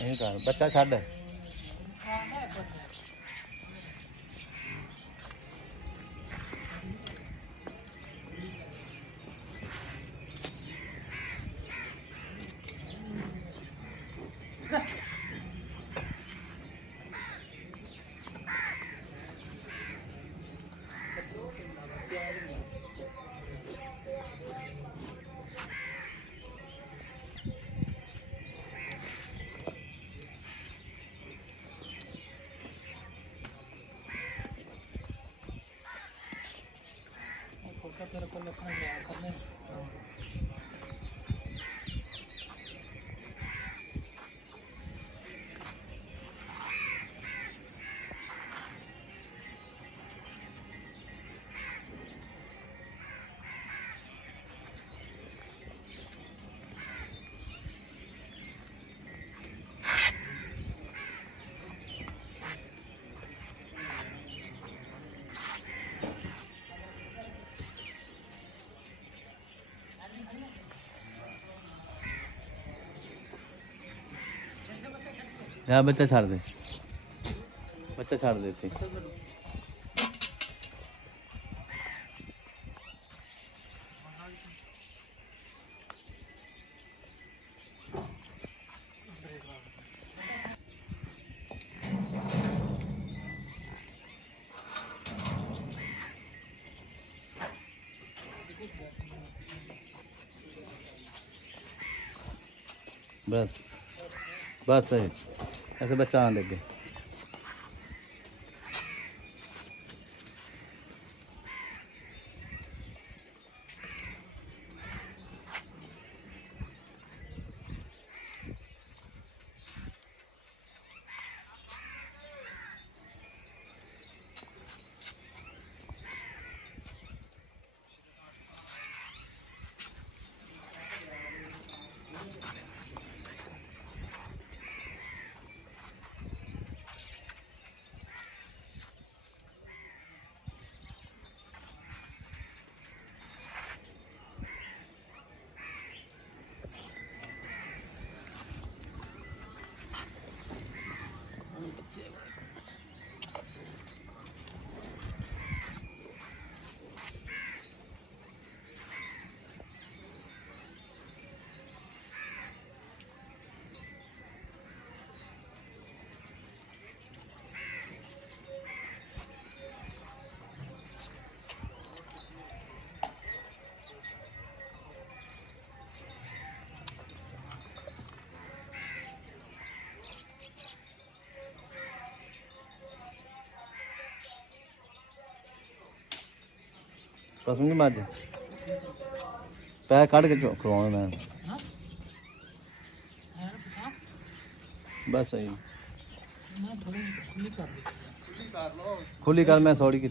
यही कर बच्चा छड़ तेरे को लिखना है करने यहाँ बच्चा छाड़ दे बच्चा छाड़ देते बस बस सही ऐसे बच्चा आने लगे पसंद मज पैर कट के करवाना मैं बस सही खुली कर मैं थोड़ी की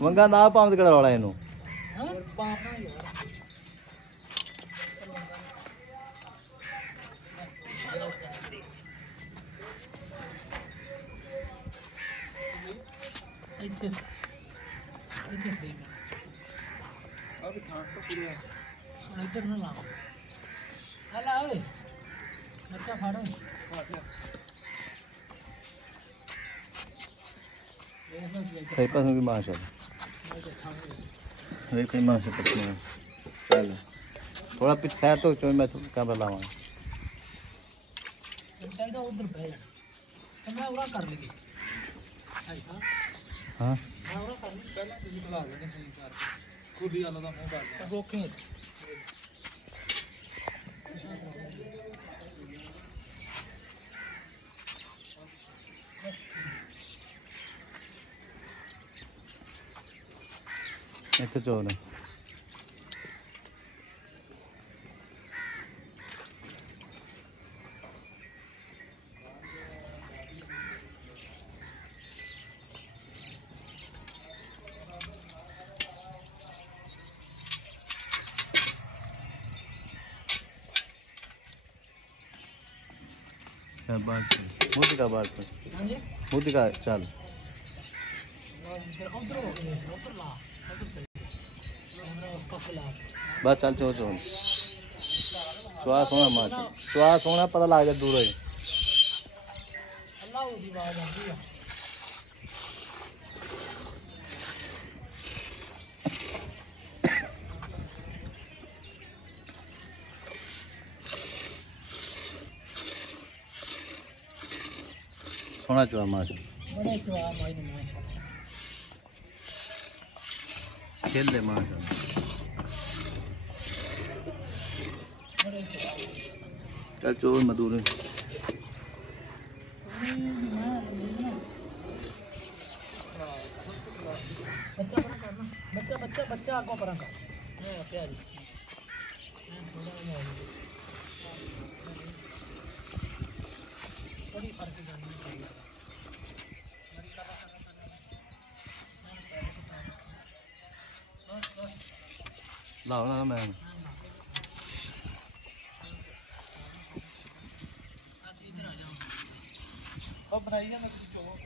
मंगा ना पाँव कड़ा रौला इनू इधर ना लाओ हला ओए बच्चा फाड़ो सही पसंद की माशाल्लाह एक ही माशाल्लाह चल थोड़ा पीछे तो चो मैं तो क्या बताऊं चाहिए उधर बैठ तो मैं उड़ा कर लेगी हां मैं उड़ा कर ली पहले तुझे बुला लेने सही कर खुद ही आला मुंह कर रोके तो चोर है मोदी का बात मोदी का चल उधर ला बस चल चो चो चुआ सोना मार चुआ सोना पता लग जाए दूर है सोना चुआ मार खेल ले मार चल चोर मधुर बच्चा आगो पर प्यारी बड़ी फर्क लाओ ना मैं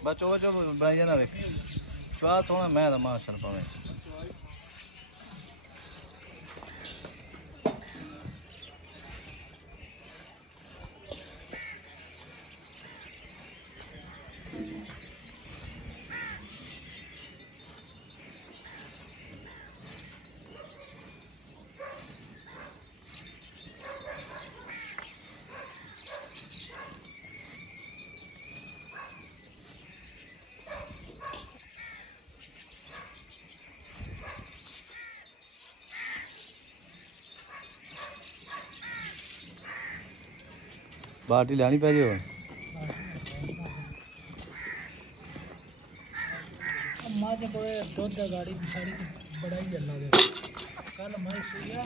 बस चो चो बनाई जाना वेख चुआ सोना मैं तो मार पावे बाल्टी लानी पै जी माँ जब दूध गाड़ी पिछाड़ी बड़ा ही जल्ला दे कल मैं सुइया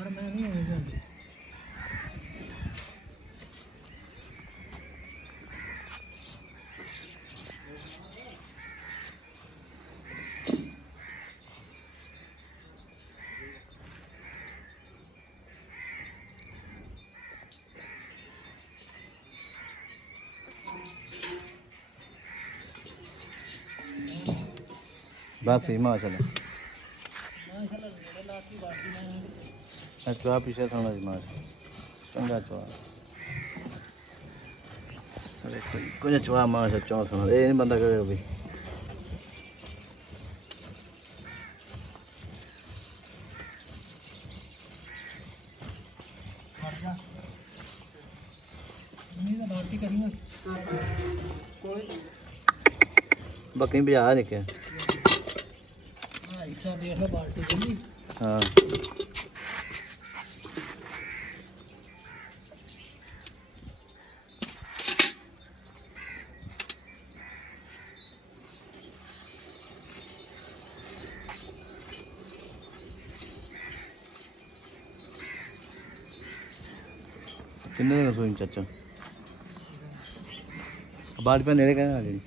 और मैं नहीं हो जाती बस ही मार चले चुआ पीछे सोना जी मार चंगा चुआ अरे कुछ चुआ मार से चौ सोना ये नहीं बंदा करे अभी बकरी बजा निके हाँ किन्ने दिन सोई चाचा बाढ़ पे नेड़े कहना आ गई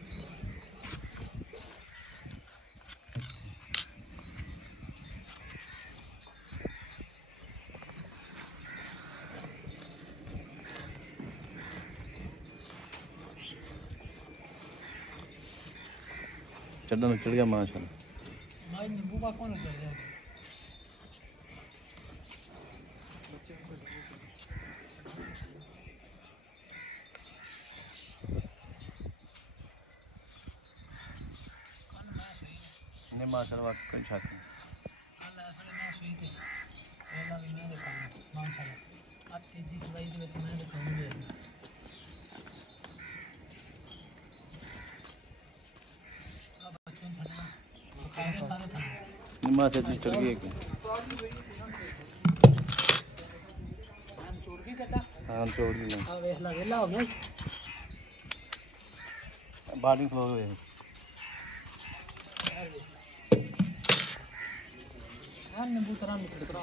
चढ़ना चढ़ गया माशाल्लाह नींबू का कौन कर रहा है नहीं माशाल्लाह कोई छाती कल ऐसा ना सुई थे पहला भी मैं देखा माशाल्लाह आज तेजी चलाई दे तो मैं दिखाऊंगा अब बच्चों छड़ना निम्मा से चढ़ गई कि हम छोड़ दी कटा हां छोड़ दी ना अब वेला हो गया बाल्टी फ्लो हो गई नींबू तरह में छिड़का